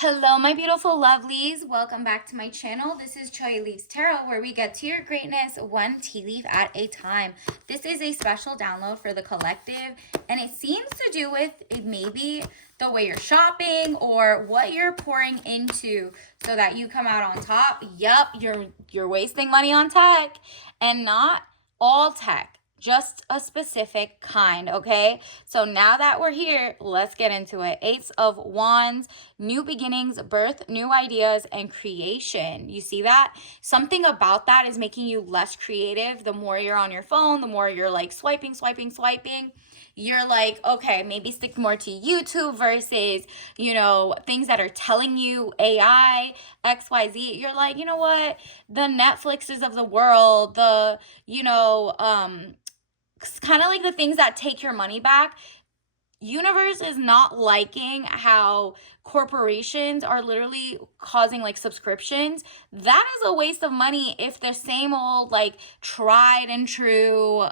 Hello, my beautiful lovelies. Welcome back to my channel. This is Choi Leaves Tarot, where we get to your greatness one tea leaf at a time. This is a special download for the collective, and it seems to do with maybe the way you're shopping or what you're pouring into so that you come out on top. Yup, you're wasting money on tech, and not all tech. Just a specific kind, okay? So now that we're here, let's get into it. Ace of Wands, new beginnings, birth, new ideas, and creation. You see that? Something about that is making you less creative. The more you're on your phone, the more you're like swiping. You're like, okay, maybe stick more to YouTube versus, things that are telling you AI, XYZ. You're like, you know what? The Netflixes of the world, kind of like the things that take your money back. Universe is not liking how corporations are literally causing like subscriptions. That is a waste of money if the same old like tried and true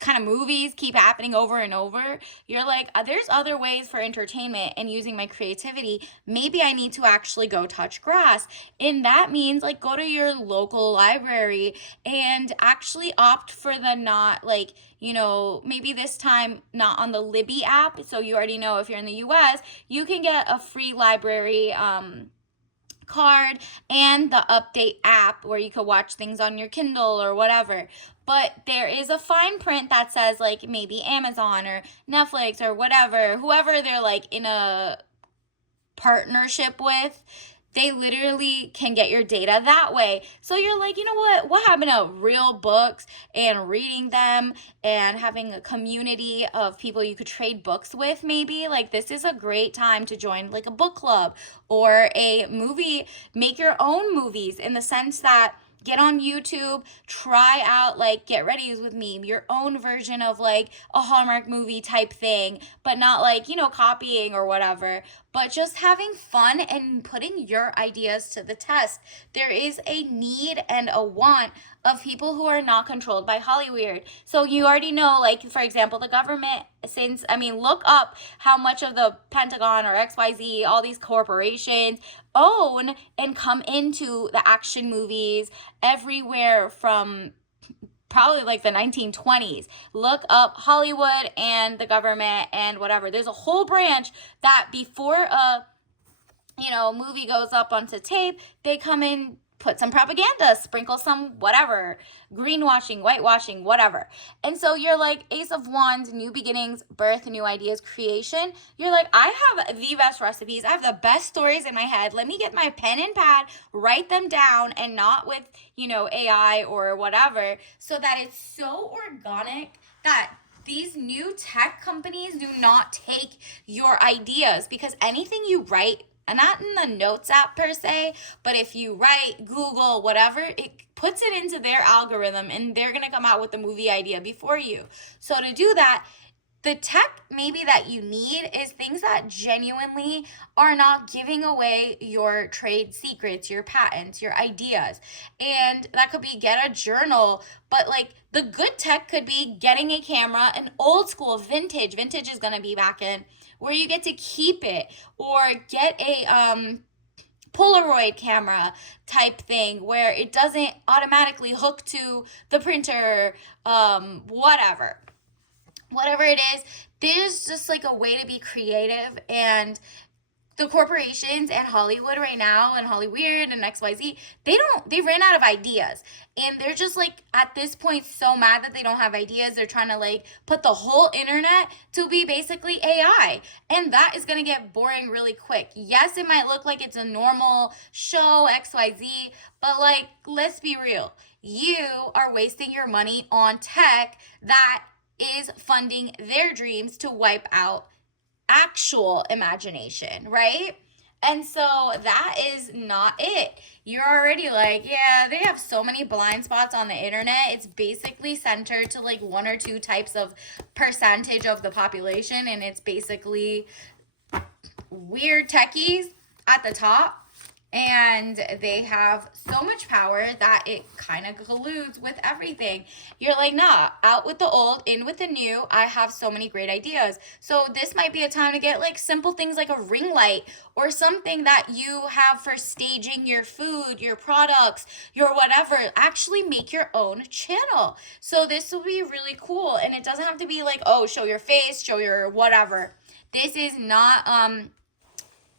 kind of movies keep happening over and over. You're like, there's other ways for entertainment and using my creativity. Maybe I need to actually go touch grass. And that means like go to your local library and actually opt for the not like, maybe this time not on the Libby app. So you already know if you're in the US, you can get a free library card and the update app where you could watch things on your Kindle or whatever. But there is a fine print that says like maybe Amazon or Netflix or whatever, whoever they're like in a partnership with, they literally can get your data that way. So you're like, you know what happened to real books and reading them and having a community of people you could trade books with? Maybe like this is a great time to join like a book club or a movie, make your own movies, in the sense that get on YouTube, try out like Get Ready with Me, your own version of like a Hallmark movie type thing, but not like, copying or whatever, but just having fun and putting your ideas to the test. There is a need and a want of people who are not controlled by Hollywood. So you already know, like, for example, the government, look up how much of the Pentagon or XYZ, all these corporations own and come into the action movies everywhere from probably like the 1920s. Look up Hollywood and the government and whatever. There's a whole branch that before a movie goes up onto tape, they come in, put some propaganda, sprinkle some whatever, greenwashing, whitewashing, whatever. And so you're like, Ace of Wands, new beginnings, birth, new ideas, creation. You're like, I have the best recipes. I have the best stories in my head. Let me get my pen and pad, write them down, and not with, AI or whatever, so that it's so organic that these new tech companies do not take your ideas, because anything you write, and not in the notes app per se, but if you write, Google, whatever, it puts it into their algorithm and they're going to come out with the movie idea before you. So to do that, the tech maybe that you need is things that genuinely are not giving away your trade secrets, your patents, your ideas. And that could be get a journal, but like the good tech could be getting a camera, an old school vintage. Vintage is going to be back in, where you get to keep it, or get a Polaroid camera type thing where it doesn't automatically hook to the printer, whatever it is. There's just like a way to be creative, and the corporations and Hollywood right now and Hollyweird and XYZ, they ran out of ideas. And they're just like at this point so mad that they don't have ideas. They're trying to like put the whole internet to be basically AI. And that is going to get boring really quick. Yes, it might look like it's a normal show, XYZ, but like, let's be real. You are wasting your money on tech that is funding their dreams to wipe out actual imagination, right? And so that is not it. You're already like, yeah, they have so many blind spots on the internet. It's basically centered to like one or two types of percentage of the population, and it's basically weird techies at the top. and they have so much power that it kind of colludes with everything. You're like, nah, out with the old, in with the new. I have so many great ideas. So this might be a time to get like simple things like a ring light or something that you have for staging your food, your products, your whatever. Actually make your own channel. So this will be really cool, and it doesn't have to be like, oh, show your face, show your whatever. This is not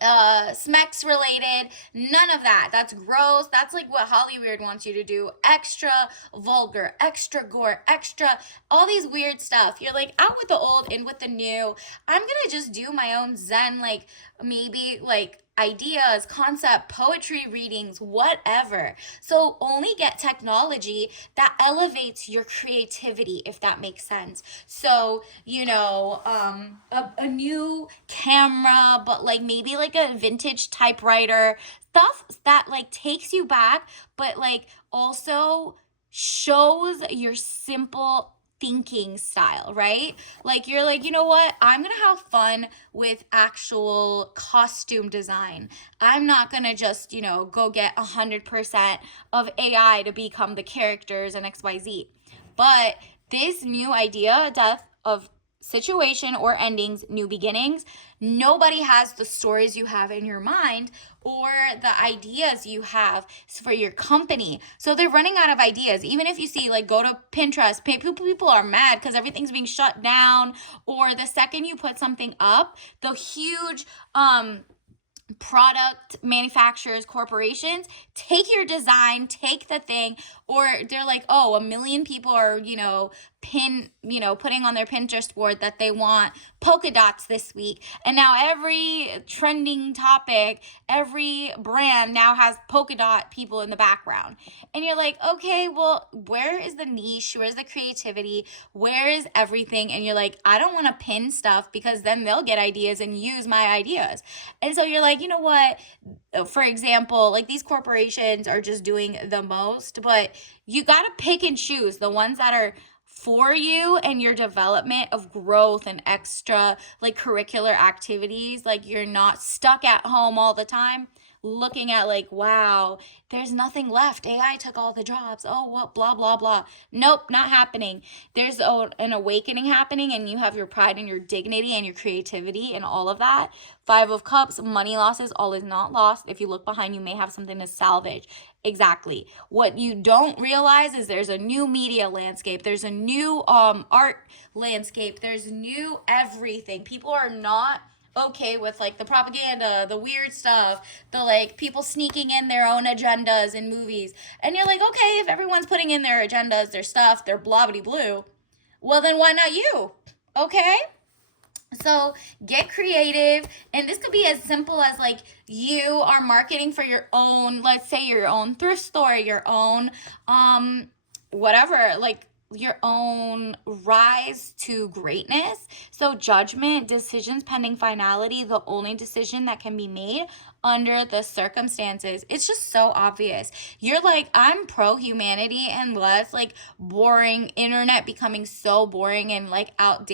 Smex related, none of that. That's gross. That's like what Hollywood wants you to do. Extra vulgar, extra gore, extra all these weird stuff. You're like, out with the old, in with the new. I'm gonna just do my own zen, like maybe like ideas, concept, poetry readings, whatever. So only get technology that elevates your creativity, if that makes sense. So, a new camera, but like maybe like a vintage typewriter, stuff that like takes you back, but like also shows your simple thinking style, right? Like you're like, you know what? I'm going to have fun with actual costume design. I'm not going to just, go get 100% of AI to become the characters in XYZ. But this new idea, death of situation or endings, new beginnings, nobody has the stories you have in your mind or the ideas you have for your company. So they're running out of ideas. Even if you see, like, go to Pinterest, people are mad because everything's being shut down. Or the second you put something up, the huge product manufacturers, corporations take your design, take the thing, or they're like, oh, 1 million people are, putting on their Pinterest board that they want polka dots this week. And now every trending topic, every brand now has polka dot people in the background. And you're like, okay, well, where is the niche? Where's the creativity? Where is everything? And you're like, I don't want to pin stuff because then they'll get ideas and use my ideas. And so you're like, you know what? For example, like these corporations are just doing the most, but you got to pick and choose the ones that are for you and your development of growth and extra like curricular activities. Like you're not stuck at home all the time looking at like, wow, there's nothing left. AI took all the jobs. Oh, what, blah, blah, blah. Nope, not happening. There's an awakening happening, and you have your pride and your dignity and your creativity and all of that. 5 of Cups, money losses, all is not lost. If you look behind, you may have something to salvage. Exactly. What you don't realize is there's a new media landscape. There's a new art landscape. There's new everything. People are not okay with like the propaganda, the weird stuff, the like people sneaking in their own agendas in movies. And you're like, okay, if everyone's putting in their agendas, their stuff, their blah blah blue, well then why not you? Okay? So get creative, and this could be as simple as like you are marketing for your own, let's say your own thrift store, your own whatever, like your own rise to greatness. So judgment, decisions pending finality, the only decision that can be made under the circumstances. It's just so obvious. You're like, I'm pro humanity and less like boring internet becoming so boring and like outdated